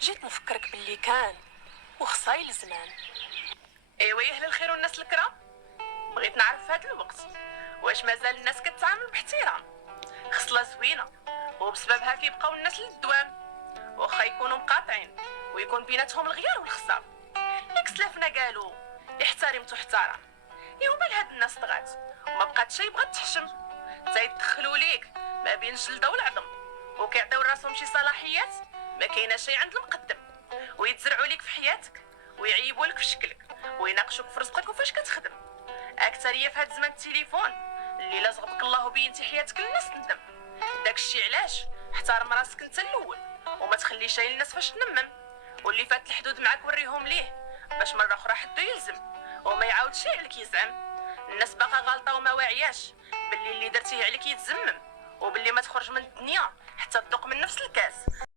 جيت نفكرك باللي كان وخصايل زمان. ايوا يا اهل الخير والناس الكرام، بغيت نعرف في هذا الوقت واش مازال الناس كتعامل باحترام، خصله زوينه وبسببها كيبقاو الناس للدوام، واخا يكونوا مقاطعين ويكون بيناتهم الغيار والخصام. ياك سلافنا قالوا احترم تحترم، ايوا مال هاد الناس طغات وما بقات شي بغات تحشم، تيدخلوا ليك ما بين الجلده والعظم وكيعطيو راسهم شي صلاحيات ما كاينه شي عند المقدم، ويتزرعوا ليك في حياتك ويعيبوا لك في شكلك ويناقشوك في رزقك وفاش كتخدم. اكثريه في هاد زمان التليفون اللي لا زغبك الله بيه انت حياتك للناس تندم. داكشي علاش احترم راسك انت الاول وما تخليش شي الناس فاش تنمم، واللي فات الحدود معاك وريهم ليه باش مره اخرى حدو يلزم وما يعاودش عليك يزعم. الناس باقا غالطه وما واعياش باللي اللي درتيه عليك يتزمم، وباللي ما تخرج من الدنيا حتى تذوق من نفس الكاس.